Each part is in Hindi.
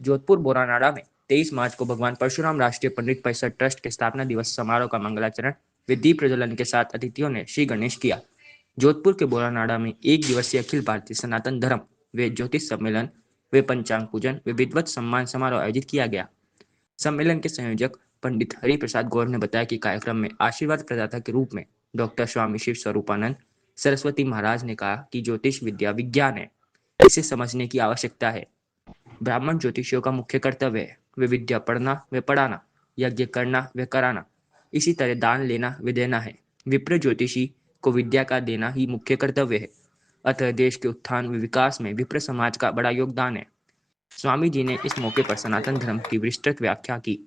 जोधपुर बोरानाड़ा में 23 मार्च को भगवान परशुराम राष्ट्रीय पंडित परिषद ट्रस्ट के स्थापना दिवस समारोह का मंगलाचरण व दीप प्रज्वलन के साथ अतिथियों ने श्री गणेश किया। जोधपुर के बोरानाड़ा में एक दिवसीय अखिल भारतीय सनातन धर्म व ज्योतिष सम्मेलन व पंचांग पूजन व विद्वत सम्मान समारोह आयोजित किया गया। सम्मेलन के संयोजक पंडित हरि प्रसाद गौर ने बताया कि कार्यक्रम में आशीर्वाद प्रदाता के रूप में डॉक्टर स्वामी शिव स्वरूपानंद सरस्वती महाराज ने कहा कि ज्योतिष विद्या विज्ञान है, इसे समझने की आवश्यकता है। ब्राह्मण ज्योतिषियों का मुख्य कर्तव्य है वे विद्या पढ़ना व पढ़ाना, यज्ञ करना व कराना, इसी तरह दान लेना व देना है। विप्र ज्योतिषी को विद्या का देना ही मुख्य कर्तव्य है। अतः देश के उत्थान व विकास में विप्र समाज का बड़ा योगदान है। स्वामी जी ने इस मौके पर सनातन धर्म की विस्तृत व्याख्या की।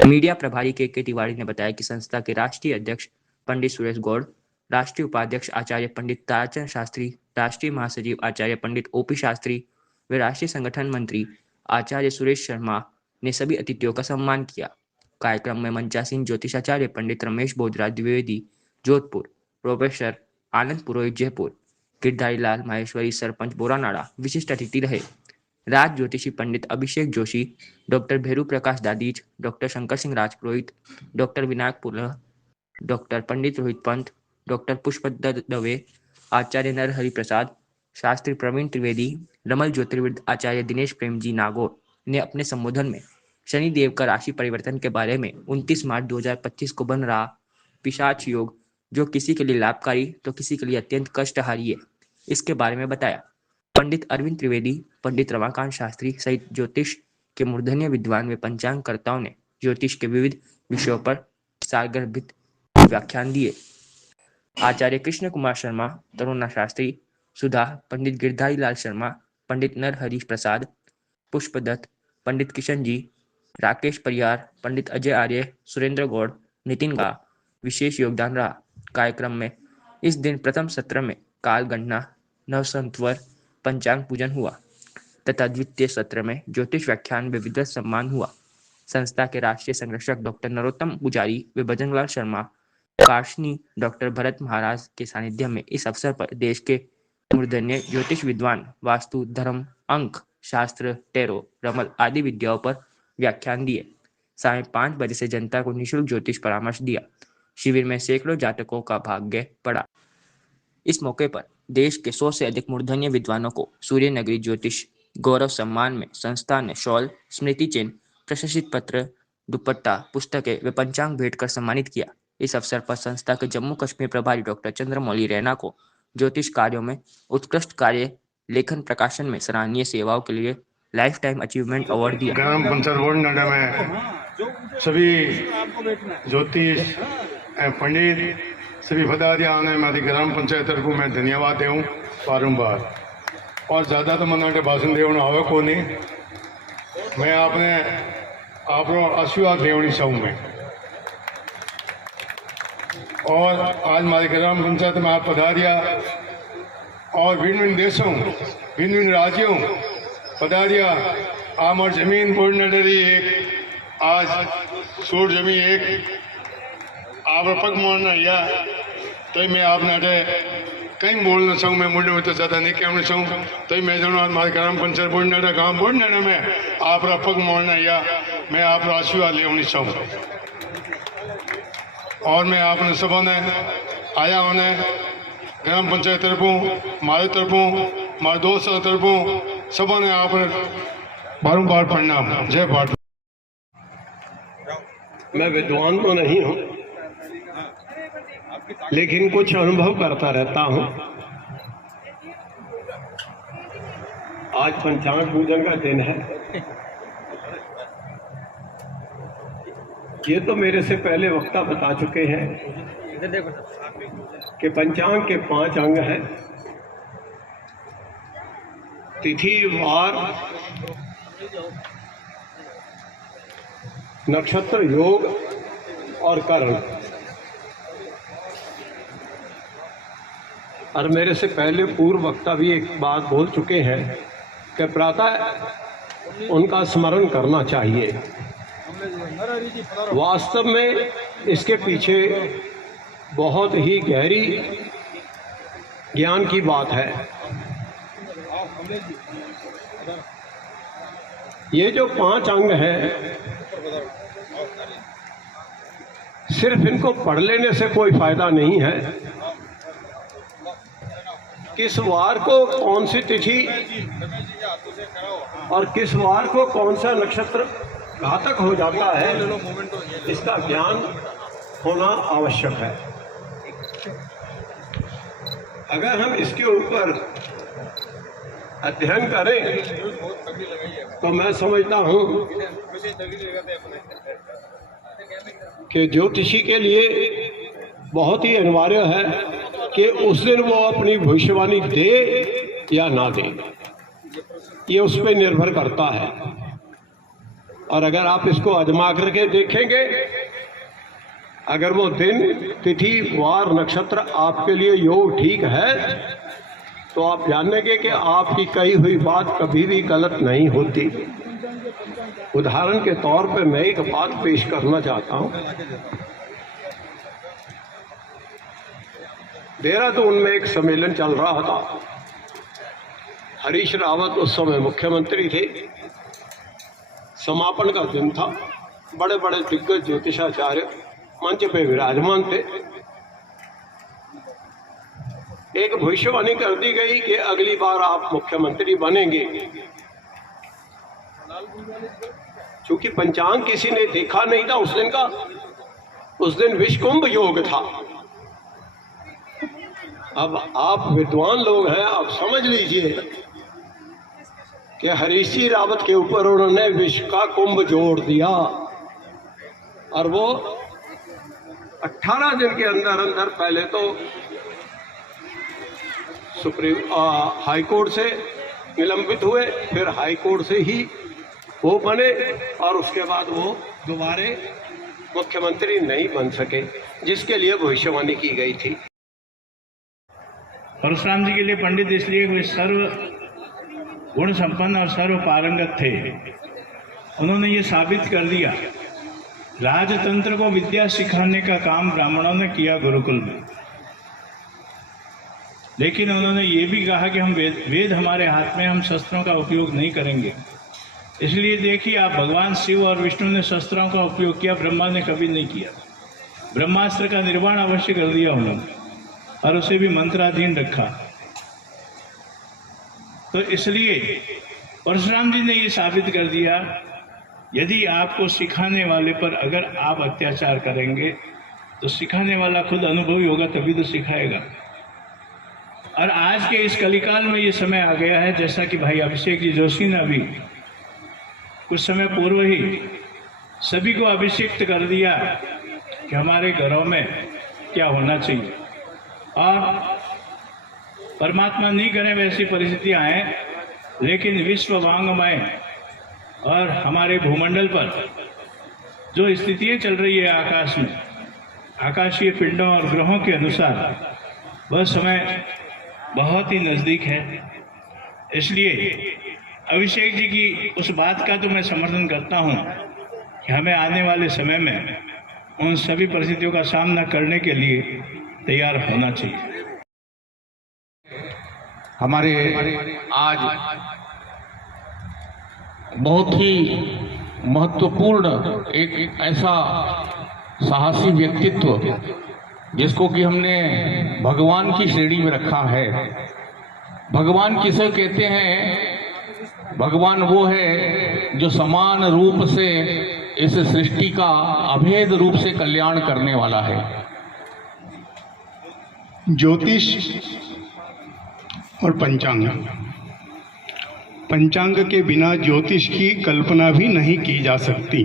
मीडिया प्रभारी के तिवारी ने बताया कि संस्था के राष्ट्रीय अध्यक्ष पंडित सुरेश गौड़, राष्ट्रीय उपाध्यक्ष आचार्य पंडित ताराचंद शास्त्री, राष्ट्रीय महासचिव आचार्य पंडित ओपी शास्त्री व राष्ट्रीय संगठन मंत्री आचार्य सुरेश शर्मा ने सभी अतिथियों का सम्मान किया। कार्यक्रम में मंचासीन ज्योतिषाचार्य पंडित रमेश बोधराज द्विवेदी जोधपुर, प्रोफेसर आनंद पुरोहित जयपुर, गिरधारी लाल माहेश्वरी सरपंच बोरानाड़ा विशिष्ट अतिथि रहे। राज ज्योतिषी पंडित अभिषेक जोशी, डॉक्टर भेरू प्रकाश दादीज, doctor Shankar Singh Rajpurohit, doctor Vinayak Pulaha, doctor पंडित रोहित पंत, डॉक्टर पुष्पदत्त दवे, आचार्य नरहरि प्रसाद, शास्त्री प्रवीण त्रिवेदी, रमल ज्योतिर्विद आचार्य दिनेश प्रेमजी नागौर ने अपने संबोधन में शनिदेव का राशि परिवर्तन के बारे में 29 मार्च 2025 को बन रहा पिशाच योग, जो किसी के लिए लाभकारी तो किसी के लिए अत्यंत कष्टहारी है, इसके बारे में बताया। पंडित अरविंद त्रिवेदी, पंडित रमाकांत शास्त्री सहित ज्योतिष के मूर्धन्य विद्वान व पंचांगकर्ताओं ने ज्योतिष के विविध विषयों पर सारगर्भित व्याख्यान दिए। आचार्य कृष्ण कुमार शर्मा, तरुणा शास्त्री, सुधा, पंडित गिरधारी लाल शर्मा, पंडित नरहरि प्रसाद, पुष्पदत्त, पंडित किशन जी, राकेश परियार, पंडित अजय आर्य, सुरेंद्र गौड़, नितिन का विशेष योगदान रहा। कार्यक्रम में इस दिन प्रथम सत्र में काल गणना, नवसंवत्सर, पंचांग पूजन हुआ तथा द्वितीय सत्र में ज्योतिष व्याख्यान व विद्वत सम्मान हुआ। संस्था के राष्ट्रीय संरक्षक डॉक्टर नरोत्तम पुजारी व भजनलाल शर्मा, कार्शनी डॉक्टर भरत महाराज के सानिध्य में इस अवसर पर देश के मूर्धन्य ज्योतिष विद्वान वास्तु, धर्म, अंक, शास्त्र, टेरो, रमल आदि विद्याओं पर व्याख्यान दिए। 5:30 बजे से जनता को निःशुल्क ज्योतिष परामर्श दिया। शिविर में सैकड़ों जातकों का भाग्य पड़ा। इस मौके पर देश के 100 से अधिक मूर्धन्य विद्वानों को सूर्य नगरी ज्योतिष गौरव सम्मान में संस्था ने शॉल, स्मृति चिन्ह, प्रशस्ति पत्र, दुपट्टा, पुस्तकें व पंचांग भेंट कर सम्मानित किया। इस अवसर पर संस्था के जम्मू कश्मीर प्रभारी डॉक्टर चंद्रमौली रैना को ज्योतिष कार्यों में उत्कृष्ट कार्य, लेखन प्रकाशन में सराहनीय सेवाओं के लिए लाइफ टाइम अचीवमेंट अवार्ड दिया। ग्राम पंचायत बोरानाड़ा में सभी ज्योतिष पंडित सभी पदाधिकारी आने में ग्राम पंचायत को मैं धन्यवाद दूँ बारंबार। और ज़्यादा तो मना भाषण देना आवे को नहीं, मैं आपने आप आशीर्वाद लेनी चाहूँ मैं। और आज हमारे ग्राम पंचायत में आप पधारिया और भिन्न भिन्न देशों, भिन्न भिन्न राज्यों पधारिया। आमर जमीन बोरानाड़ा एक आज सूर जमीन एक आप पग मोड़ना या तो मैं आपने कहीं बोलना चाहूँ, मैं मुझे में तो ज़्यादा नहीं कहना चाहूँ, तो मैं जानूँ हमारे ग्राम पंचायत बोरानाड़ा गाँव बोरानाड़ा में आप पग मोड़ना या मैं आप आशीर्वाद लेनी चाहूँ। और मैं आपने सबों ने आया होने ग्राम पंचायत तरफों, हमारे तरफों, हमारे दोस्तों तरफों सबों ने आप बारंबार प्रणाम। जय भारत। मैं विद्वान तो नहीं हूँ, लेकिन कुछ अनुभव करता रहता हूँ। आज पंचांग पूजन का दिन है। ये तो मेरे से पहले वक्ता बता चुके हैं कि पंचांग के 5 अंग हैं: तिथि, वार, नक्षत्र, योग और करण। और मेरे से पहले पूर्व वक्ता भी एक बात बोल चुके हैं कि प्रातः उनका स्मरण करना चाहिए। वास्तव में इसके पीछे बहुत ही गहरी ज्ञान की बात है। ये जो 5 अंग है, सिर्फ इनको पढ़ लेने से कोई फायदा नहीं है। किस वार को कौन सी तिथि और किस वार को कौन सा नक्षत्र घातक हो जाता है, इसका ज्ञान होना आवश्यक है। अगर हम इसके ऊपर अध्ययन करें तो मैं समझता हूं कि ज्योतिषी के लिए बहुत ही अनिवार्य है कि उस दिन वो अपनी भविष्यवाणी दे या ना दे, ये उस पर निर्भर करता है। और अगर आप इसको आजमा करके देखेंगे, अगर वो दिन, तिथि, वार, नक्षत्र आपके लिए योग ठीक है, तो आप जानेंगे कि आपकी कही हुई बात कभी भी गलत नहीं होती। उदाहरण के तौर पे मैं एक बात पेश करना चाहता हूं। देहरादून में एक सम्मेलन चल रहा था। हरीश रावत उस समय मुख्यमंत्री थे। समापन का दिन था। बड़े बड़े दिग्गज ज्योतिषाचार्य मंच पे विराजमान थे। एक भविष्यवाणी कर दी गई कि अगली बार आप मुख्यमंत्री बनेंगे। चूंकि पंचांग किसी ने देखा नहीं था उस दिन का, उस दिन विश्वकुंभ योग था। अब आप विद्वान लोग हैं, आप समझ लीजिए कि हरीश जी रावत के ऊपर उन्होंने विश्व का कुंभ जोड़ दिया और वो 18 दिन के अंदर अंदर पहले तो सुप्रीम हाई कोर्ट से निलंबित हुए, फिर हाई कोर्ट से ही वो बने और उसके बाद वो दोबारे मुख्यमंत्री नहीं बन सके, जिसके लिए भविष्यवाणी की गई थी। परशुराम जी के लिए पंडित इसलिए वे सर्व गुण संपन्न और सर्व पारंगत थे। उन्होंने ये साबित कर दिया। राजतंत्र को विद्या सिखाने का काम ब्राह्मणों ने किया गुरुकुल में, लेकिन उन्होंने ये भी कहा कि हम वेद हमारे हाथ में, हम शस्त्रों का उपयोग नहीं करेंगे। इसलिए देखिए आप, भगवान शिव और विष्णु ने शस्त्रों का उपयोग किया, ब्रह्मा ने कभी नहीं किया। ब्रह्मास्त्र का निर्माण अवश्य कर दिया उन्होंने और उसे भी मंत्राधीन रखा। तो इसलिए परशुराम जी ने ये साबित कर दिया, यदि आपको सिखाने वाले पर अगर आप अत्याचार करेंगे तो सिखाने वाला खुद अनुभवी होगा, तभी तो सिखाएगा। और आज के इस कलिकाल में ये समय आ गया है, जैसा कि भाई अभिषेक जी जोशी ने अभी कुछ समय पूर्व ही सभी को अभिषिक्त कर दिया कि हमारे घरों में क्या होना चाहिए। और परमात्मा नहीं करे वैसी परिस्थितियां आए, लेकिन विश्व वांगमय और हमारे भूमंडल पर जो स्थितियां चल रही है आकाश में, आकाशीय पिंडों और ग्रहों के अनुसार, वह समय बहुत ही नज़दीक है। इसलिए अभिषेक जी की उस बात का तो मैं समर्थन करता हूं कि हमें आने वाले समय में उन सभी परिस्थितियों का सामना करने के लिए तैयार होना चाहिए। हमारे आज बहुत ही महत्वपूर्ण एक ऐसा साहसी व्यक्तित्व जिसको कि हमने भगवान की श्रेणी में रखा है। भगवान किसे कहते हैं? भगवान वो है जो समान रूप से इस सृष्टि का अभेद रूप से कल्याण करने वाला है। ज्योतिष और पंचांग, पंचांग के बिना ज्योतिष की कल्पना भी नहीं की जा सकती।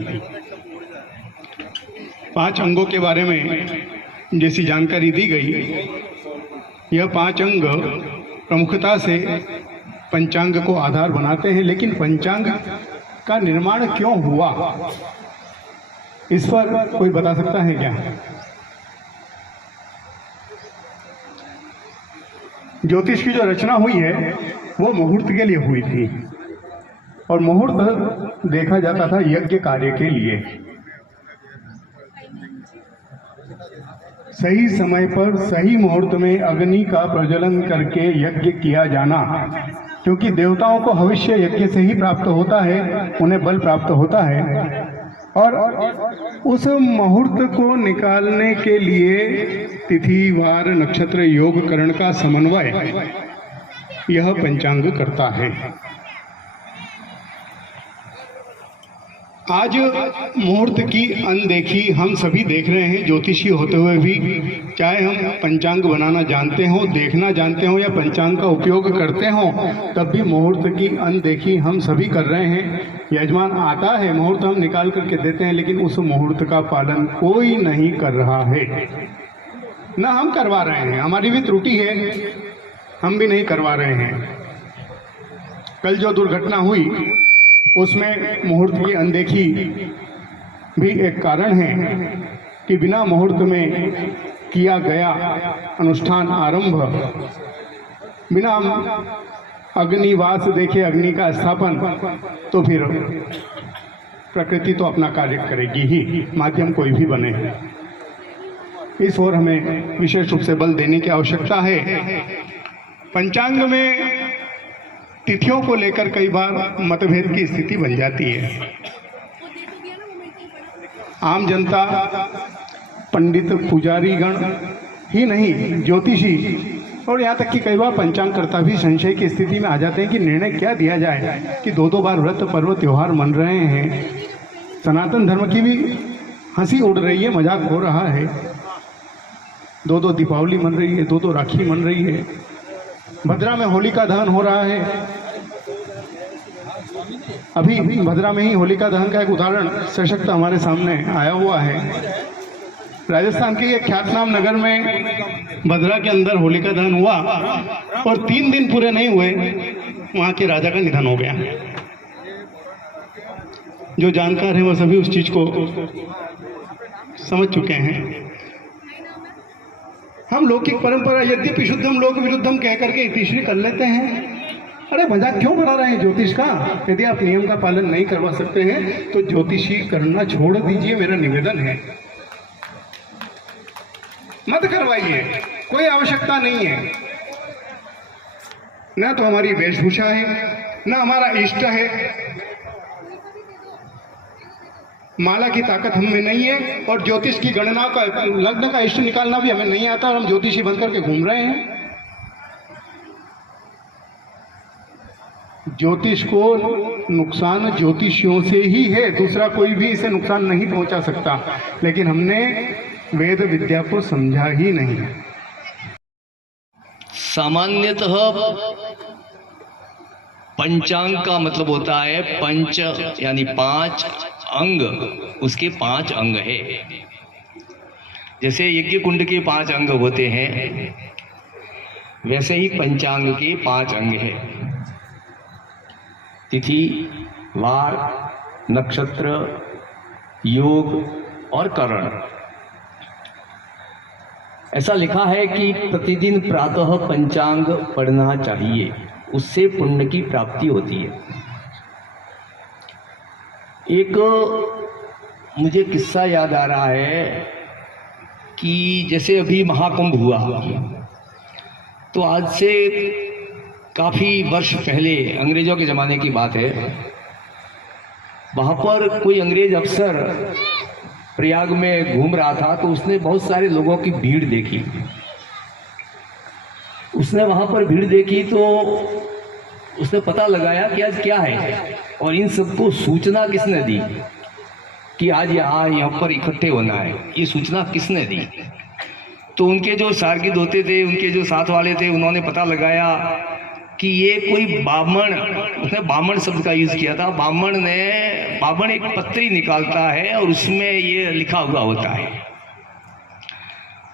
5 अंगों के बारे में जैसी जानकारी दी गई, यह 5 अंग प्रमुखता से पंचांग को आधार बनाते हैं। लेकिन पंचांग का निर्माण क्यों हुआ, इस पर कोई बता सकता है क्या? ज्योतिष की जो रचना हुई है वो मुहूर्त के लिए हुई थी, और मुहूर्त देखा जाता था यज्ञ कार्य के लिए। सही समय पर सही मुहूर्त में अग्नि का प्रज्वलन करके यज्ञ किया जाना क्योंकि देवताओं को हविष्य यज्ञ से ही प्राप्त होता है, उन्हें बल प्राप्त होता है। और उस मुहूर्त को निकालने के लिए तिथि वार नक्षत्र योग करण का समन्वय यह पंचांग करता है। आज मुहूर्त की अनदेखी हम सभी देख रहे हैं, ज्योतिषी होते हुए भी, चाहे हम पंचांग बनाना जानते हों, देखना जानते हों या पंचांग का उपयोग करते हों, तब भी मुहूर्त की अनदेखी हम सभी कर रहे हैं। यजमान आता है, मुहूर्त हम निकाल करके देते हैं, लेकिन उस मुहूर्त का पालन कोई नहीं कर रहा है। ना हम करवा रहे हैं, हमारी भी त्रुटि है, हम भी नहीं करवा रहे हैं। कल जो दुर्घटना हुई उसमें मुहूर्त की अनदेखी भी एक कारण है कि बिना मुहूर्त में किया गया अनुष्ठान आरंभ, बिना अग्निवास देखे अग्नि का स्थापन, तो फिर प्रकृति तो अपना कार्य करेगी ही, माध्यम कोई भी बने। इस ओर हमें विशेष रूप से बल देने की आवश्यकता है। पंचांग में तिथियों को लेकर कई बार मतभेद की स्थिति बन जाती है। आम जनता, पंडित, पुजारी गण ही नहीं, ज्योतिषी और यहाँ तक कि कई बार पंचांगकर्ता भी संशय की स्थिति में आ जाते हैं कि निर्णय क्या दिया जाए कि दो बार व्रत पर्व त्योहार मन रहे हैं। सनातन धर्म की भी हंसी उड़ रही है, मजाक हो रहा है। दो दीपावली मन रही है, दो राखी मन रही है, भद्रा में होलिका दहन हो रहा है। अभी भद्रा में ही होलिका दहन का एक उदाहरण सशक्त हमारे सामने आया हुआ है। राजस्थान के एक ख्यातनाम नगर में भद्रा के अंदर होलिका दहन हुआ और 3 दिन पूरे नहीं हुए, वहां के राजा का निधन हो गया। जो जानकार हैं वो सभी उस चीज को समझ चुके हैं। हम लौकिक परंपरा यद्यपि शुद्धम लोक विरुद्धम कह करके इतिश्री कर लेते हैं। अरे मजाक क्यों बना रहे हैं ज्योतिष का? यदि आप नियम का पालन नहीं करवा सकते हैं तो ज्योतिषी करना छोड़ दीजिए, मेरा निवेदन है। मत करवाइए, कोई आवश्यकता नहीं है। ना तो हमारी वेशभूषा है, ना हमारा इष्ट है। माला की ताकत हम में नहीं है और ज्योतिष की गणना का, लग्न का इष्ट निकालना भी हमें नहीं आता और हम ज्योतिषी बन करके घूम रहे हैं। ज्योतिष को नुकसान ज्योतिषियों से ही है, दूसरा कोई भी इसे नुकसान नहीं पहुंचा सकता। लेकिन हमने वेद विद्या को समझा ही नहीं। सामान्यतः पंचांग का मतलब होता है पंच यानी 5 अंग, उसके 5 अंग है। जैसे यज्ञ कुंड के 5 अंग होते हैं, वैसे ही पंचांग के 5 अंग है। तिथि, वार, नक्षत्र, योग और करण। ऐसा लिखा है कि प्रतिदिन प्रातः पंचांग पढ़ना चाहिए, उससे पुण्य की प्राप्ति होती है। एक मुझे किस्सा याद आ रहा है कि जैसे अभी महाकुंभ हुआ, तो आज से काफ़ी वर्ष पहले, अंग्रेजों के ज़माने की बात है, वहाँ पर कोई अंग्रेज अफसर प्रयाग में घूम रहा था, तो उसने बहुत सारे लोगों की भीड़ देखी। उसने वहाँ पर भीड़ देखी तो उसने पता लगाया कि आज क्या है, और इन सबको सूचना किसने दी कि आज यहाँ पर इकट्ठे होना है, ये सूचना किसने दी। तो उनके जो शार्गिद होते थे, उनके जो साथ वाले थे, उन्होंने पता लगाया कि ये कोई बामण, उसने बामण शब्द का यूज़ किया था। बामण एक पत्री निकालता है और उसमें ये लिखा हुआ होता है।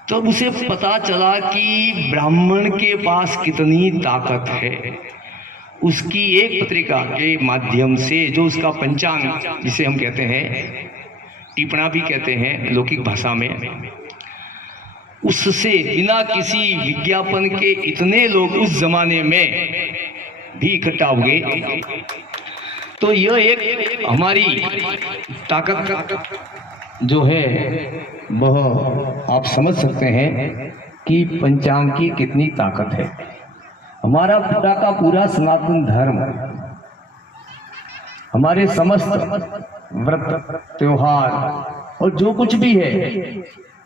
तब उसे पता चला कि ब्राह्मण के पास कितनी ताकत है। उसकी एक पत्रिका के माध्यम से, जो उसका पंचांग जिसे हम कहते हैं, टिप्पणा भी कहते हैं लौकिक भाषा में, उससे बिना किसी विज्ञापन के इतने लोग उस जमाने में भी इकट्ठा हुए। तो यह एक हमारी ताकत जो है वह आप समझ सकते हैं कि पंचांग की कितनी ताकत है। हमारा पूरा का पूरा सनातन धर्म, हमारे समस्त व्रत त्योहार और जो कुछ भी है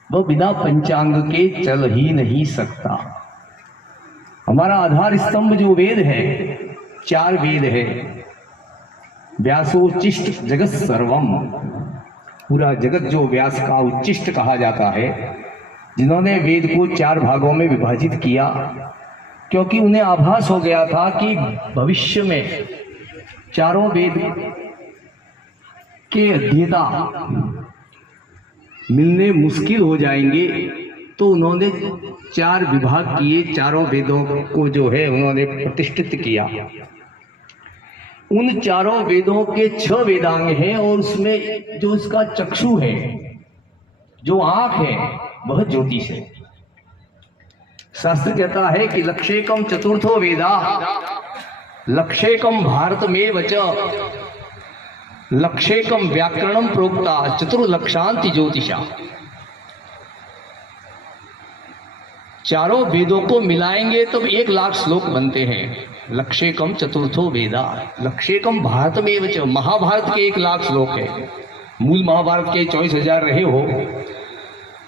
वो बिना पंचांग के चल ही नहीं सकता। हमारा आधार स्तंभ जो वेद है, 4 वेद है। व्यासोच्चिष्ट जगत सर्वम, पूरा जगत जो व्यास का उच्चिष्ट कहा जाता है, जिन्होंने वेद को 4 भागों में विभाजित किया, क्योंकि उन्हें आभास हो गया था कि भविष्य में चारों वेद के अध्येता मिलने मुश्किल हो जाएंगे, तो उन्होंने 4 विभाग किए, चारों वेदों को जो है उन्होंने प्रतिष्ठित किया। उन चारों वेदों के 6 वेदांग हैं और उसमें जो उसका चक्षु है, जो आंख है, वह ज्योतिष है। शास्त्र कहता है कि लक्ष्येकम चतुर्थो वेदा, लक्ष्येकम भारत में वच, लक्ष्येकम व्याकरणम प्रोक्ता, चतुर्लक्षांति ज्योतिषा। चारों वेदों को मिलाएंगे तो 1 लाख श्लोक बनते हैं। लक्ष्येकम चतुर्थो वेदा, लक्ष्येकम भारत में वच, महाभारत के 1 लाख श्लोक है। मूल महाभारत के 24,000 रहे हो।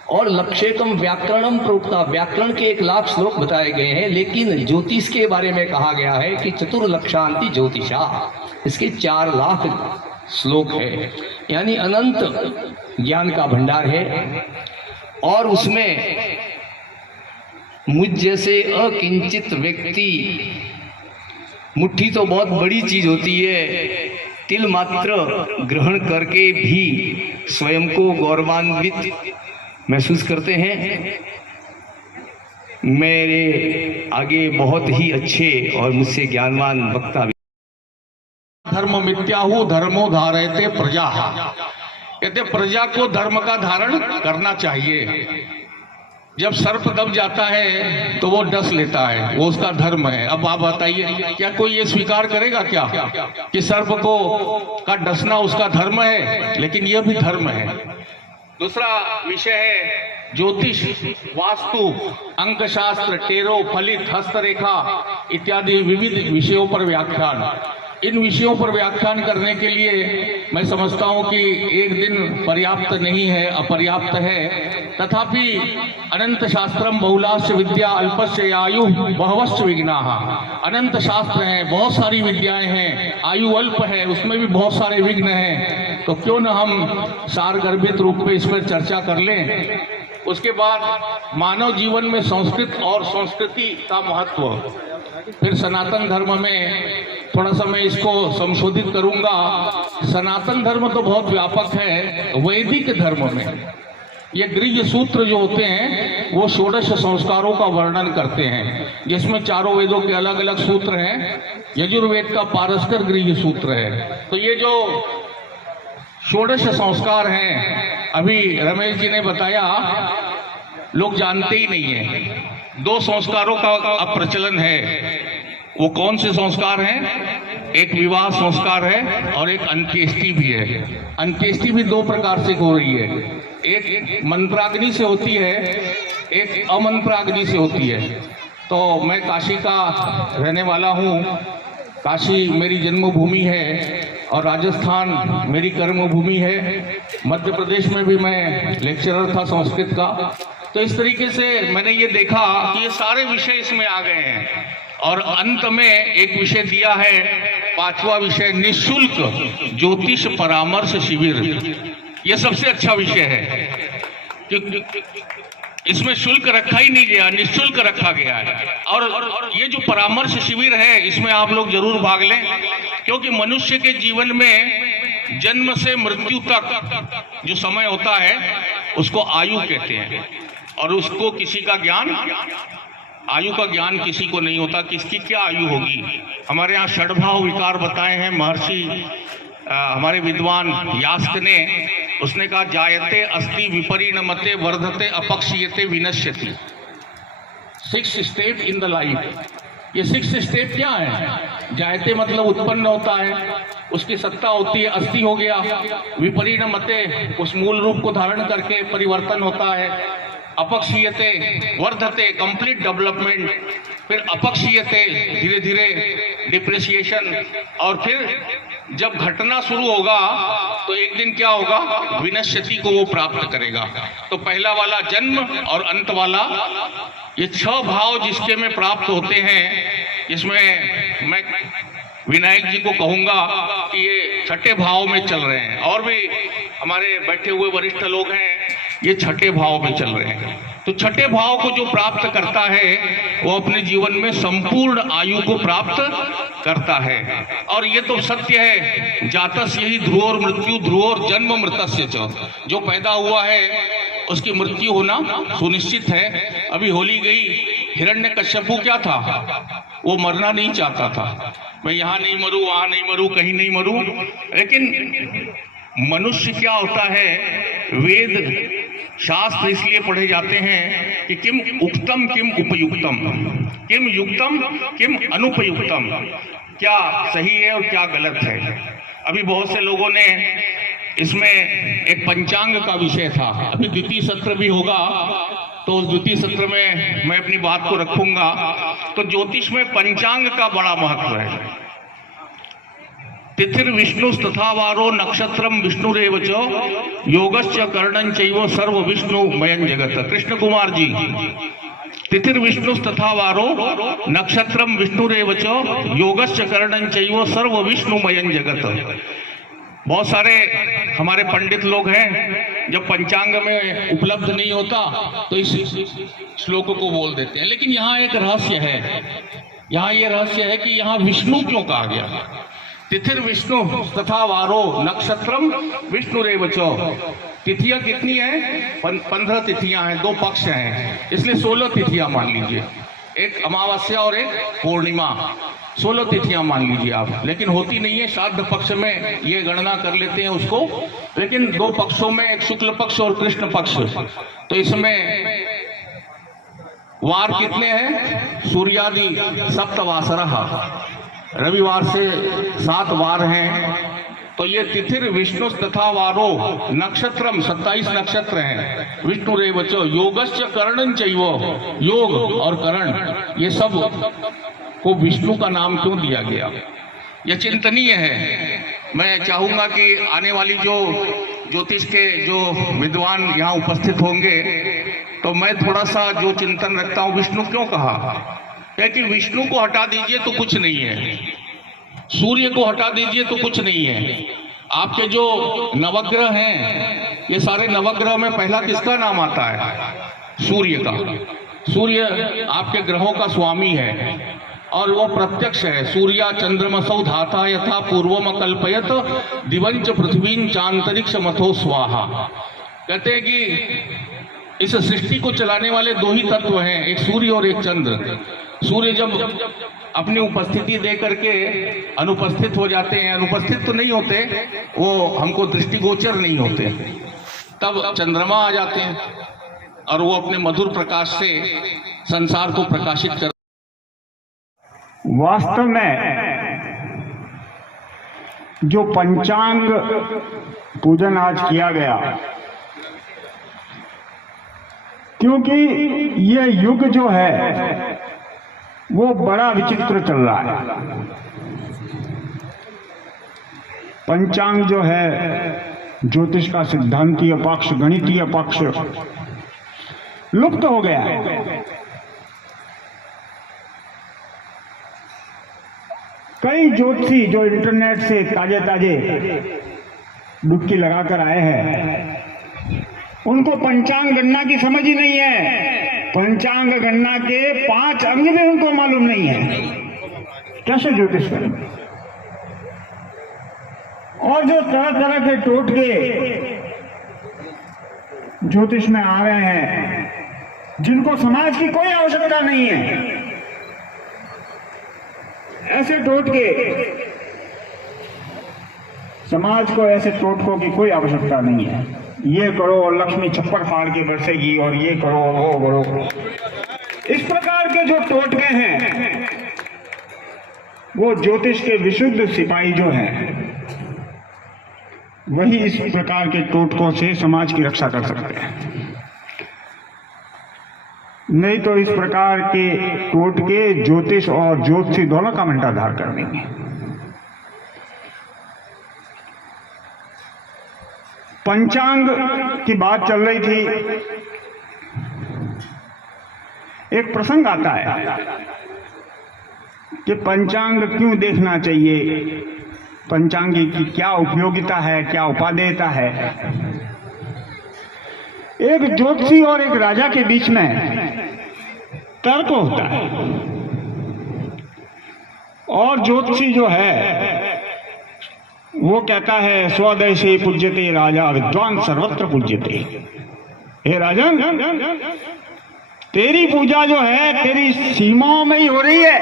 और लक्ष्येकम व्याकरणम प्रोक्ता, व्याकरण के 1 लाख श्लोक बताए गए हैं, लेकिन ज्योतिष के बारे में कहा गया है कि चतुर्लक्षांति ज्योतिषा, इसके 4 लाख श्लोक है, यानी अनंत ज्ञान का भंडार है। और उसमें मुझ जैसे अकिंचित व्यक्ति, मुट्ठी तो बहुत बड़ी चीज होती है, तिल मात्र ग्रहण करके भी स्वयं को गौरवान्वित महसूस करते हैं। मेरे आगे बहुत ही अच्छे और मुझसे ज्ञानवान वक्ता, धर्म मिथ्याहु धर्मो धारयते प्रजा, कहते प्रजा को धर्म का धारण करना चाहिए। जब सर्प दब जाता है तो वो डस लेता है, वो उसका धर्म है। अब आप बताइए, क्या कोई ये स्वीकार करेगा क्या कि सर्प को का डसना उसका धर्म है? लेकिन यह भी धर्म है। दूसरा विषय है ज्योतिष, वास्तु, अंकशास्त्र, टेरो, फलित, हस्तरेखा इत्यादि विविध विषयों पर व्याख्यान। इन विषयों पर व्याख्यान करने के लिए मैं समझता हूं कि 1 दिन पर्याप्त नहीं है, अपर्याप्त है। तथापि अनंत शास्त्रम बहुलाश्च विद्या अल्पस्य आयु बहवश्च विघ्नाः, अनंत शास्त्र हैं, बहुत सारी विद्याएं हैं, आयु अल्प है, उसमें भी बहुत सारे विघ्न हैं। तो क्यों न हम सारगर्भित रूप में इस पर चर्चा कर लें। उसके बाद मानव जीवन में संस्कृत और संस्कृति का महत्व, फिर सनातन धर्म में थोड़ा सा मैं इसको संशोधित करूंगा। सनातन धर्म तो बहुत व्यापक है, वैदिक धर्म में ये गृह्य सूत्र जो होते हैं वो 16 संस्कारों का वर्णन करते हैं, जिसमें चारों वेदों के अलग अलग सूत्र हैं। यजुर्वेद का पारस्कर गृह्य सूत्र है। तो ये जो 16 संस्कार हैं, अभी रमेश जी ने बताया, लोग जानते ही नहीं है। 2 संस्कारों का अब प्रचलन है। वो कौन से संस्कार हैं? एक विवाह संस्कार है और एक अंत्येष्टि भी है। अंत्येष्टि भी 2 प्रकार से हो रही है, एक मंत्राग्नि से होती है, एक अमंत्राग्नि से होती है। तो मैं काशी का रहने वाला हूँ, काशी मेरी जन्मभूमि है और राजस्थान मेरी कर्मभूमि है। मध्य प्रदेश में भी मैं लेक्चरर था संस्कृत का। तो इस तरीके से मैंने ये देखा कि ये सारे विषय इसमें आ गए हैं। और अंत में एक विषय दिया है, 5वां विषय, निःशुल्क ज्योतिष परामर्श शिविर। ये सबसे अच्छा विषय है क्योंकि इसमें शुल्क रखा ही नहीं गया, निःशुल्क रखा गया है। और ये जो परामर्श शिविर है, इसमें आप लोग जरूर भाग लें, क्योंकि मनुष्य के जीवन में जन्म से मृत्यु तक जो समय होता है उसको आयु कहते हैं। और उसको किसी का ज्ञान, आयु का ज्ञान किसी को नहीं होता, किसकी क्या आयु होगी। हमारे यहाँ षड्भाव विकार बताए हैं महर्षि हमारे विद्वान यास्क ने। उसने कहा, जायते अस्ति विपरिणमते वर्धते अपक्षीयते विनश्यति। 6 स्टेप इन द लाइफ। ये 6 स्टेप क्या है? जायते मतलब उत्पन्न होता है, उसकी सत्ता होती है, अस्थि हो गया। विपरिणमते, उस मूल रूप को धारण करके परिवर्तन होता है। अपक्षीयते, वर्धते, कंप्लीट डेवलपमेंट। फिर अपक्षीयते, धीरे धीरे डिप्रिसिएशन, और फिर जब घटना शुरू होगा तो एक दिन क्या होगा, विनश्यति को वो प्राप्त करेगा। तो पहला वाला जन्म और अंत वाला, ये 6 भाव जिसके में प्राप्त होते हैं, इसमें मैं विनायक जी को कहूंगा कि ये 6ठे भाव में चल रहे हैं, और भी हमारे बैठे हुए वरिष्ठ लोग हैं ये 6ठे भाव में चल रहे हैं। तो 6ठे भाव को जो प्राप्त करता है वो अपने जीवन में संपूर्ण आयु को प्राप्त करता है। और ये तो सत्य है, जातस्य यही ध्रुवोर मृत्यु ध्रुवोर जन्म मृतस्य च, जो पैदा हुआ है उसकी मृत्यु होना सुनिश्चित है। अभी होली गई, हिरण्यकश्यपु क्या था, वो मरना नहीं चाहता था, मैं यहाँ नहीं मरूं, वहां नहीं मरूं, कहीं नहीं मरूं। लेकिन मनुष्य क्या होता है, वेद शास्त्र इसलिए पढ़े जाते हैं कि किम उक्तम किम उपयुक्तम, किम युक्तम किम अनुपयुक्तम, क्या सही है और क्या गलत है। अभी बहुत से लोगों ने इसमें एक पंचांग का विषय था, अभी द्वितीय सत्र भी होगा तो उस द्वितीय सत्र में मैं अपनी बात को रखूंगा। तो ज्योतिष में पंचांग का बड़ा महत्व है। तिथिर विष्णु तथा वारो नक्षत्रम विष्णुरेव च योगश्च करणं चैव सर्व विष्णुमयं जगत। कृष्ण कुमार जी, तिथिर विष्णु तथा वारो नक्षत्रम विष्णुरेव च योगश्च करणं चैव सर्व विष्णुमयं जगत। बहुत सारे हमारे पंडित लोग हैं, जब पंचांग में उपलब्ध नहीं होता तो इस श्लोक को बोल देते हैं। लेकिन यहाँ एक रहस्य है, यहाँ ये रहस्य है कि यहाँ विष्णु क्यों कहा गया। तिथिर विष्णु तथा वारो नक्षत्रम विष्णुरेव च, तिथियां कितनी हैं, 15 तिथियां हैं, 2 पक्ष हैं, इसलिए 16 तिथियां मान लीजिए, एक अमावस्या और एक पूर्णिमा, 16 तिथियां मान लीजिए आप। लेकिन होती नहीं है, श्राद्ध पक्ष में ये गणना कर लेते हैं उसको, लेकिन 2 पक्षों में, एक शुक्ल पक्ष और कृष्ण पक्ष। तो इसमें वार कितने हैं, सूर्यादि सप्तवासरः, रविवार से 7 वार हैं। तो ये तिथिर विष्णु तथा वारो नक्षत्रम, 27 नक्षत्र हैं, विष्णुरेव च योगश्च करणं चैव, योग और करण ये सब को विष्णु का नाम क्यों दिया गया, यह चिंतनीय है। मैं चाहूंगा कि आने वाली जो ज्योतिष के जो विद्वान यहाँ उपस्थित होंगे, तो मैं थोड़ा सा जो चिंतन रखता हूँ, विष्णु क्यों कहा है कि विष्णु को हटा दीजिए तो कुछ नहीं है, सूर्य को हटा दीजिए तो कुछ नहीं है। आपके जो नवग्रह हैं, ये सारे नवग्रह में पहला किसका नाम आता है, सूर्य का। सूर्य आपके ग्रहों का स्वामी है और वो प्रत्यक्ष है। सूर्या चंद्रमसौ धाता यथा पूर्वम कल्पयत दिवंच पृथ्वीं चांतरिक्ष मथो स्वाहा। कहते हैं कि इस सृष्टि को चलाने वाले 2 ही तत्व हैं, एक सूर्य और एक चंद्र। सूर्य जब अपनी उपस्थिति दे करके अनुपस्थित हो जाते हैं, अनुपस्थित तो नहीं होते, वो हमको दृष्टिगोचर नहीं होते, तब चंद्रमा आ जाते हैं और वो अपने मधुर प्रकाश से संसार को प्रकाशित कर। वास्तव में जो पंचांग पूजन आज किया गया, क्योंकि ये युग जो है वो बड़ा विचित्र चल रहा है। पंचांग जो है ज्योतिष का सिद्धांतीय पक्ष, गणितीय पक्ष लुप्त हो गया है। कई ज्योतिषी जो इंटरनेट से ताजे ताजे डुबकी लगाकर आए हैं, उनको पंचांग गणना की समझ ही नहीं है। पंचांग गणना के 5 अंग भी उनको मालूम नहीं है, कैसे ज्योतिष करें। और जो तरह तरह के टोटके ज्योतिष में आ रहे हैं, जिनको समाज की कोई आवश्यकता नहीं है, ऐसे टोटके, समाज को ऐसे टोटकों की कोई आवश्यकता नहीं है। ये करो और लक्ष्मी छप्पर फाड़ के बरसेगी, और ये करो वो करो, इस प्रकार के जो टोटके हैं वो ज्योतिष के विशुद्ध सिपाही जो हैं वही इस प्रकार के टोटकों से समाज की रक्षा कर सकते हैं। नहीं तो इस प्रकार के टोटके ज्योतिष और ज्योतिषी दोनों का मंत्राधार कर देंगे। पंचांग की बात चल रही थी। एक प्रसंग आता है कि पंचांग क्यों देखना चाहिए, पंचांग की क्या उपयोगिता है, क्या उपादेयता है। एक ज्योतिषी और एक राजा के बीच में तर्क होता है और ज्योतिषी जो है वो कहता है स्वदेशी पूज्यते राजा विद्वान सर्वत्र पूज्यते। हे राजन, तेरी पूजा जो है तेरी सीमाओं में ही हो रही है,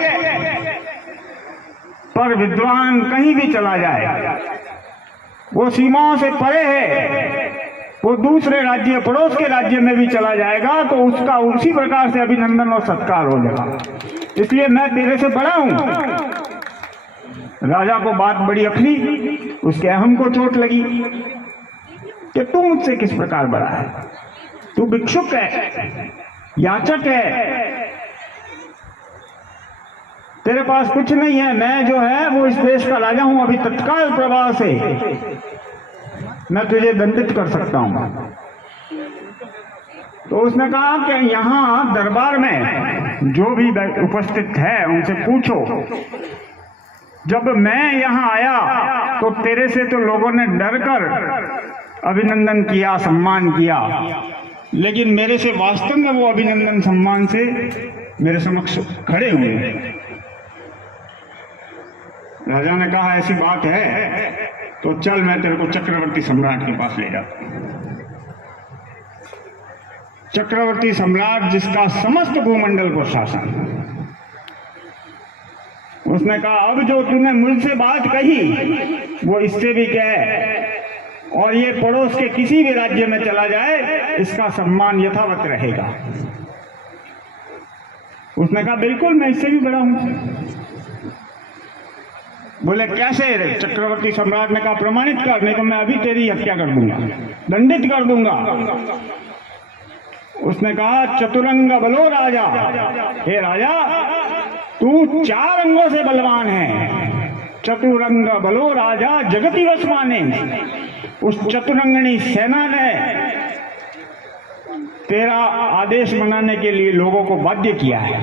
पर विद्वान कहीं भी चला जाए वो सीमाओं से परे है, वो दूसरे राज्य पड़ोस के राज्य में भी चला जाएगा तो उसका उसी प्रकार से अभिनंदन और सत्कार हो जाएगा। इसलिए मैं तेरे से बड़ा हूं। राजा को बात बड़ी अखरी, उसके अहम को चोट लगी कि तू मुझसे किस प्रकार बड़ा है, तू भिक्षुक है, याचक है, तेरे पास कुछ नहीं है। मैं जो है वो इस देश का राजा हूं, अभी तत्काल प्रभाव से मैं तुझे दंडित कर सकता हूं। तो उसने कहा कि यहां दरबार में जो भी उपस्थित है उनसे पूछो, जब मैं यहां आया तो तेरे से तो लोगों ने डर कर अभिनंदन किया, सम्मान किया, लेकिन मेरे से वास्तव में वो अभिनंदन सम्मान से मेरे समक्ष खड़े हुए। राजा ने कहा ऐसी बात है तो चल मैं तेरे को चक्रवर्ती सम्राट के पास ले जाता हूं। चक्रवर्ती सम्राट जिसका समस्त भूमंडल को शासन। उसने कहा अब जो तूने मुझसे बात कही वो इससे भी कह, और ये पड़ोस के किसी भी राज्य में चला जाए इसका सम्मान यथावत रहेगा। उसने कहा बिल्कुल मैं इससे भी बड़ा हूं। बोले कैसे? चक्रवर्ती सम्राट ने कहा प्रमाणित कर, नहीं तो मैं अभी तेरी हत्या कर दूंगा, दंडित कर दूंगा। उसने कहा चतुरंग बलो राजा। हे राजा, तू 4 अंगों से बलवान है। चतुरंग बलो राजा जगति वसमाने। उस चतुरंगणी सेना ने तेरा आदेश मनाने के लिए लोगों को बाध्य किया है।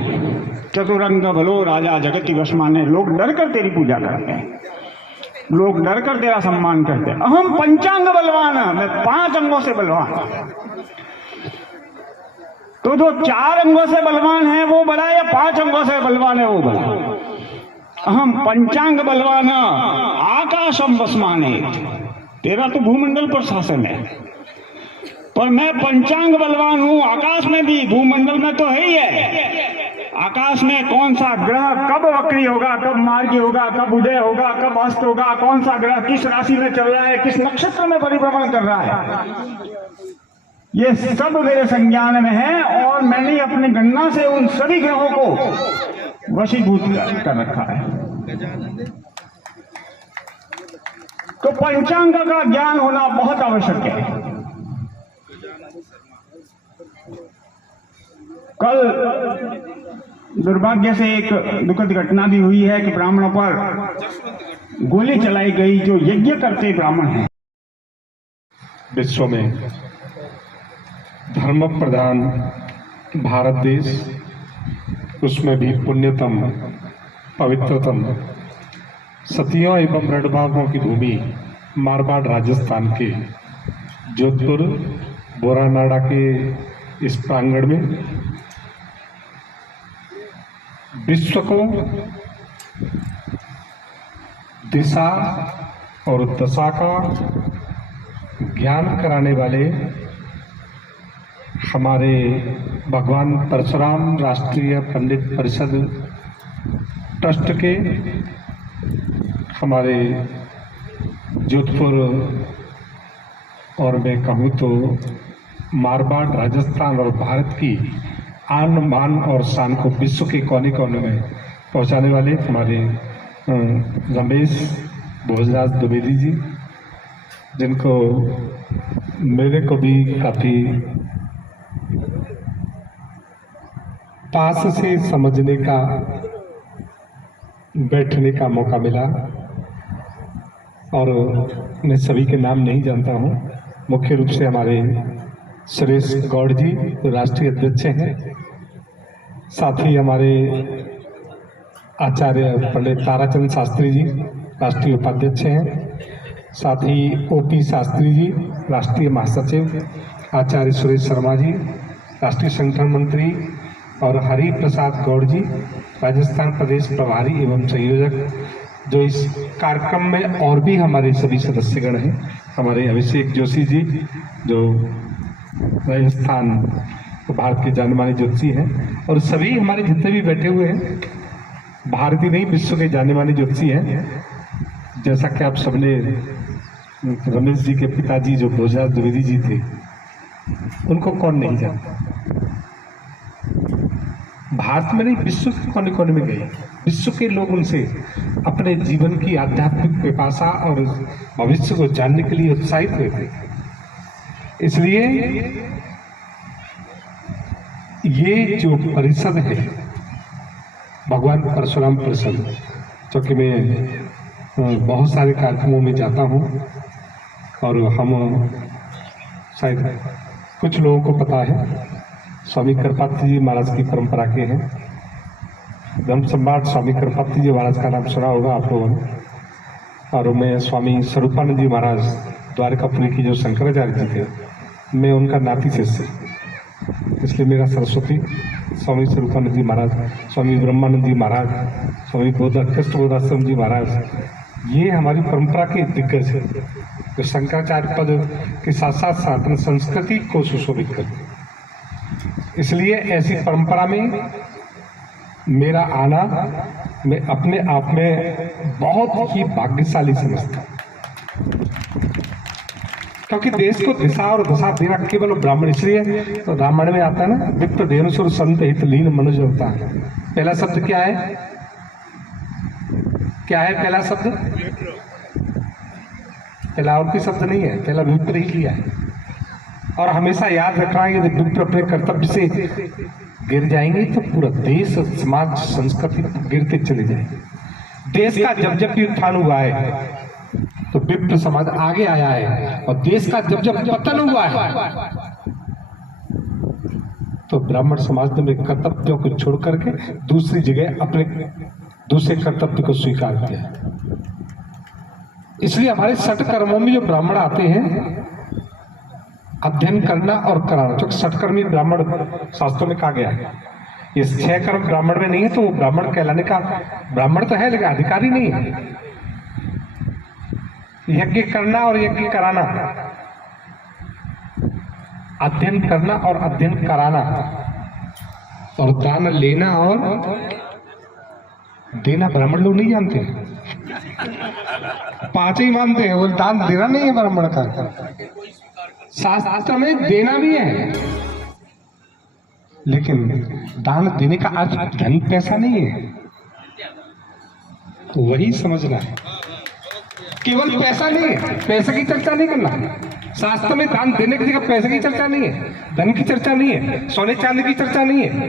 चतुरंग बलो राजा जगति वसमाने। लोग डर कर तेरी पूजा करते हैं, लोग डर कर तेरा सम्मान करते हैं। अहम पंचांग बलवान, मैं 5 अंगों से बलवान। तो जो 4 अंगों से बलवान है वो बड़ा या 5 अंगों से बलवान है वो बड़ा? अहम पंचांग बलवान आकाशम वसमाने। तेरा तो भूमंडल पर शासन है, पर मैं पंचांग बलवान हूं, आकाश में भी, भूमंडल में तो है ही है। आकाश में कौन सा ग्रह कब वक्री होगा, कब मार्गी होगा, कब उदय होगा, कब अस्त होगा, कौन सा ग्रह किस राशि में चल रहा है, किस नक्षत्र में परिभ्रमण कर रहा है, ये सब मेरे संज्ञान में है। और मैंने अपनी गणना से उन सभी ग्रहों को वशीभूत कर रखा है। तो पंचांग का ज्ञान होना बहुत आवश्यक है। कल दुर्भाग्य से एक दुखद घटना भी हुई है कि ब्राह्मणों पर गोली चलाई गई जो यज्ञ करते ब्राह्मण हैं। विश्व में धर्म प्रधान भारत देश, उसमें भी पुण्यतम पवित्रतम सतियों एवं रणबागों की भूमि मारवाड़ राजस्थान के जोधपुर बोरानाड़ा के इस प्रांगण में विश्व को दिशा और दशा का ज्ञान कराने वाले हमारे भगवान परशुराम राष्ट्रीय पंडित परिषद ट्रस्ट के हमारे जोधपुर और मैं कहूँ तो मारवाड़ राजस्थान और भारत की आन मान और शान को विश्व के कोने कोने में पहुंचाने वाले हमारे रमेश भोजराज द्विवेदी जी, जिनको मेरे को भी काफ़ी पास से समझने का, बैठने का मौका मिला। और मैं सभी के नाम नहीं जानता हूँ, मुख्य रूप से हमारे सुरेश गौड़ जी जो राष्ट्रीय अध्यक्ष हैं, साथ ही हमारे आचार्य पंडित ताराचंद शास्त्री जी राष्ट्रीय उपाध्यक्ष हैं, साथ ही ओपी शास्त्री जी राष्ट्रीय महासचिव, आचार्य सुरेश शर्मा जी राष्ट्रीय संगठन मंत्री और हरि प्रसाद गौड़ जी राजस्थान प्रदेश प्रभारी एवं संयोजक, जो इस कार्यक्रम में और भी हमारे सभी सदस्यगण हैं, हमारे अभिषेक जोशी जी जो राजस्थान भारत के जाने माने ज्योतिषी हैं, और सभी हमारे जितने भी बैठे हुए हैं भारतीय नहीं विश्व के जाने माने ज्योतिषी हैं। जैसा कि आप सबने रमेश जी के पिताजी जो भोजराज द्विवेदी जी थे, उनको कौन नहीं जानता। भारत में नहीं, विश्व के कोने कोने में गए, विश्व के लोग उनसे अपने जीवन की आध्यात्मिक पिपासा और भविष्य को जानने के लिए उत्साहित हुए थे। इसलिए ये जो परिषद है भगवान परशुराम परिषद, जो कि मैं बहुत सारे कार्यक्रमों में जाता हूँ और हम शायद कुछ लोगों को पता है स्वामी कृपाति जी महाराज की परंपरा के हैं। धर्म सम्राट स्वामी कृपाति जी महाराज का नाम सुना होगा आप लोगों ने। और मैं स्वामी स्वरूपानंद जी महाराज द्वारकापुरी की जो शंकराचार्य जी थे, मैं उनका नाती शिष्य, इसलिए मेरा सरस्वती स्वामी स्वरूपानंद जी महाराज, स्वामी ब्रह्मानंद जी महाराज, स्वामी कृष्ण बोधाश्रम जी महाराज, ये हमारी परंपरा के दिग्गज हैं जो शंकराचार्य पद के साथ साथ सनातन संस्कृति को सुशोभित करते। इसलिए ऐसी परंपरा में मेरा आना मैं अपने आप में बहुत ही भाग्यशाली समझता हूँ, क्योंकि देश को दिशा और दशा देना केवल ब्राह्मण। इसलिए तो रामायण में आता है ना, विप्र धेनुसुर संत हित लीन मनुज होता है। पहला शब्द क्या है? क्या है पहला शब्द? पहला और कोई शब्द नहीं है, पहला विप्र ही लिया है। और हमेशा याद रखना है, यदि विप्र अपने कर्तव्य से गिर जाएंगे तो पूरा देश, समाज, संस्कृति गिरते चले जाएंगे। देश का जब जब भी उत्थान हुआ है तो विप्र समाज आगे आया है, और देश का जब जब पतन हुआ है तो ब्राह्मण समाज ने कर्तव्यों को छोड़ करके दूसरी जगह अपने दूसरे कर्तव्य को स्वीकार किया। इसलिए हमारे सठ कर्मों में जो ब्राह्मण आते हैं, अध्ययन करना और कराना, जो सठकर्मी ब्राह्मण शास्त्रों में कहा गया है। ये 6 कर्म ब्राह्मण में नहीं है तो वो ब्राह्मण कहलाने का, ब्राह्मण तो है लेकिन अधिकारी नहीं है। यज्ञ करना और यज्ञ कराना, अध्ययन करना और अध्ययन कराना, और दान लेना और देना ब्राह्मण लोग नहीं जानते, 5 ही मानते हैं। वो दान देना नहीं है ब्राह्मण का। शास्त्र में देना भी है, लेकिन दान देने का अर्थ धन पैसा नहीं है, तो वही समझना है। केवल पैसा नहीं है, पैसे की चर्चा नहीं करना। शास्त्र में दान देने की जगह पैसे की चर्चा नहीं है, धन की चर्चा नहीं है, सोने चांदी की चर्चा नहीं है।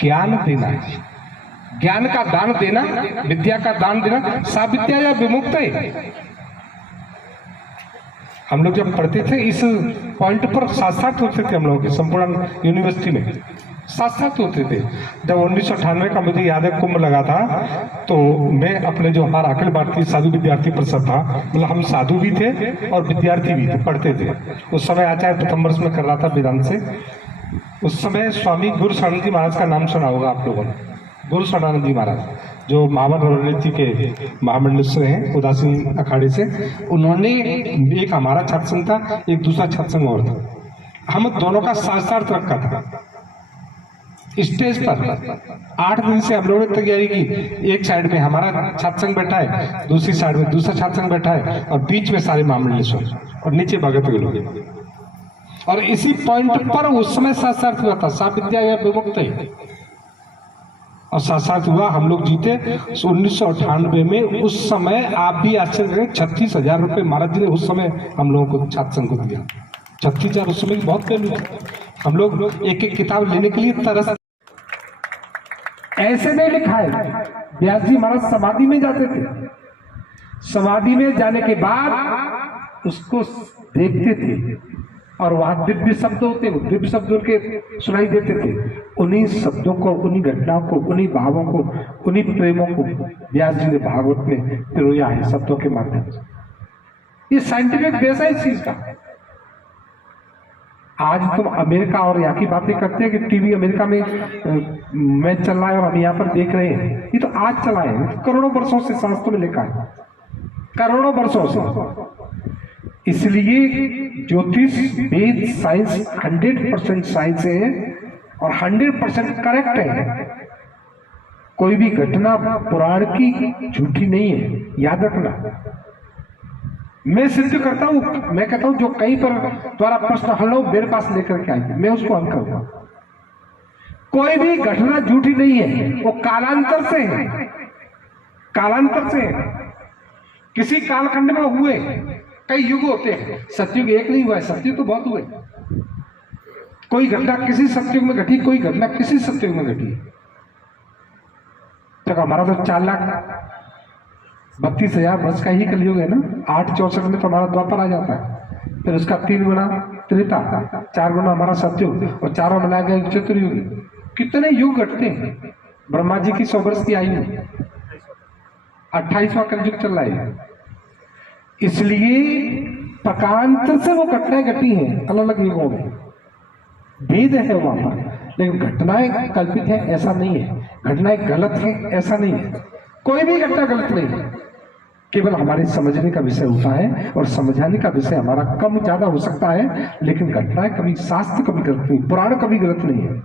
ज्ञान देना है, ज्ञान का दान देना, विद्या का दान देना। सा विद्या या विमुक्त है। हम लोग जब पढ़ते थे इस पॉइंट पर साथ होते थे, हम लोगों के संपूर्ण यूनिवर्सिटी में साथ होते थे। जब 1998 का मुझे याद है कुंभ लगा था, तो मैं अपने जो हमारा अखिल भारतीय साधु विद्यार्थी परिषद था, मतलब हम साधु भी थे और विद्यार्थी भी थे, पढ़ते थे। उस समय आचार्य प्रथम वर्ष में कर रहा था वेदांत से। उस समय स्वामी गुरु शरणानंद जी महाराज का नाम सुना होगा आप लोगों ने। गुरु शरणानंद जी महाराज जो महावन रणनीति के महामंडल से हैं, उदासीन अखाड़े से, उन्होंने एक हमारा छात्र संघ था, एक दूसरा छात्र संघ और था। हम दोनों का साथ रखा था। स्टेज पर 8 दिन से हम लोगों ने तैयारी की। एक साइड में हमारा छात्र संघ बैठा है, दूसरी साइड में दूसरा छात्र संघ बैठा है, और बीच में सारे महामंडल और नीचे भगत के लोग। और इसी पॉइंट पर उस समय शास्त्रार्थ हुआ था, सा विद्या या विमुक्त है, और शास्त्रार्थ हुआ। हम लोग जीते 1998 में। उस समय आप भी आश्चर्य करें, 36,000 रुपये महाराज जी ने उस समय हम लोगों को छात्र संघ को दिया। 36,000 उस समय बहुत वैल्यू। हम लोग एक एक किताब लेने के लिए तरस ऐसे नहीं लिखा है। व्यास जी महाराज समाधि में जाते थे, समाधि में जाने के बाद उसको देखते थे और वहां दिव्य शब्द होते, दिव्य शब्द उनके सुनाई देते थे। उन्हीं शब्दों को, उन्हीं घटनाओं को, उन्हीं भावों को, उन्हीं प्रेमों को व्यास जी ने भागवत में पिरोया है शब्दों के माध्यम से। ये साइंटिफिक बेस है इस चीज का। आज तुम अमेरिका और यहाँ की बातें करते हैं कि टीवी अमेरिका में मैच चल रहा है और हम यहाँ पर देख रहे हैं, ये तो आज चला है, करोड़ों वर्षों से शास्त्रों में लिखा है, करोड़ों वर्षों से। इसलिए ज्योतिष, वेद, साइंस 100% साइंस है और 100% करेक्ट है। कोई भी घटना पुराण की झूठी नहीं है, याद रखना। मैं सिद्ध करता हूं, मैं कहता हूं जो कहीं पर तुम्हारा प्रश्न हल हो मेरे पास लेकर के आइए, मैं उसको हल करूंगा। कोई भी घटना झूठी नहीं है, वो कालांतर से है, कालांतर से है। किसी कालखंड में हुए कई युग होते हैं, सतयुग एक नहीं हुआ है, सतयुग तो बहुत हुए। कोई घटना किसी सतयुग में घटी, कोई घटना किसी सतयुग में घटी। तो हमारा तो 4,32,000 वर्ष का ही कलयुग है ना। 864 में तो हमारा द्वापर आ जाता है, फिर उसका 3 गुना त्रेता, 4 गुना हमारा सतयुग और चारों मिला गया चतुर्युग। कितने युग घटते हैं। ब्रह्मा जी की 100 वर्ष की आयु, 28वां कलयुग चल रहा है। इसलिए प्रकारांतर से वो घटनाएं घटी हैं अलग अलग युगों में, भेद है वहां पर। लेकिन घटनाएं कल्पित है ऐसा नहीं है, घटनाएं गलत है ऐसा नहीं है। कोई भी घटना गलत नहीं है, केवल हमारे समझने का विषय होता है और समझाने का विषय हमारा कम ज्यादा हो सकता है। लेकिन घटनाएं कभी शास्त्र कभी गलत नहीं, पुराण कभी गलत नहीं है।